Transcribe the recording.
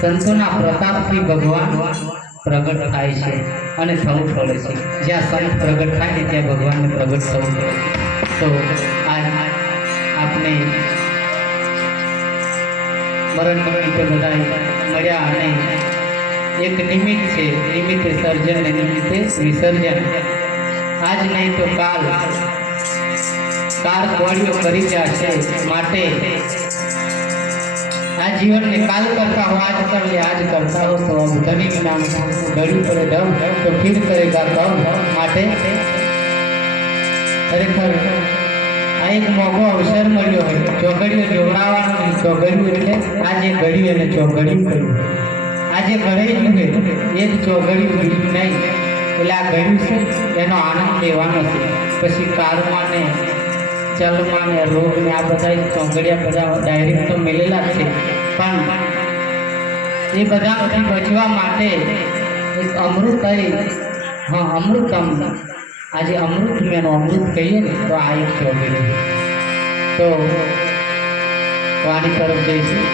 સંતોના પ્રતાપથી ભગવાન પ્રગટ થાય છે અને થવું પડે છે। જ્યાં સંત પ્રગટ થાય ને ત્યાં ભગવાનને પ્રગટ થવું પડે છે। તો આજ આપણે મરણ નિમિત્તે બધા મળ્યા અને એક નિમિત્ત છે, નિમિત્તે સર્જન ને નિમિત્તે વિસર્જન। આજ નહીં તો કાલ કોળીઓ કરી જશે, માટે આ જીવનને કાલ करता हो आज कर ले, आज करता हो तो अब धनी नाम घड़ी पड़े डब तो फिर करेगा कब। માટે ખરેખર આ એક મોકો અવસર મળ્યો હોય ચોઘડીઓ જોડાવાનો। ચોઘડીઓ એટલે આજે ઘડી અને ચોઘડી કર્યું, આજે ઘડાઈ ગયું એ જ ચોઘડી બીજું નહીં। એટલે આ ઘડ્યું છે એનો આનંદ લેવાનો છે। પછી કાળમાં ને ચલમાં ને રોગ ને આ બધા ચોઘડિયા બધા ડાયરેક્ટ તો મિલેલા છે, પણ એ બધાથી બચવા માટે એક અમૃત અમૃતમ, આજે અમૃત મેનો અમૃત કહીએ ને તો આ એક ચોઘડી। તો વાણી તરફ જઈશું।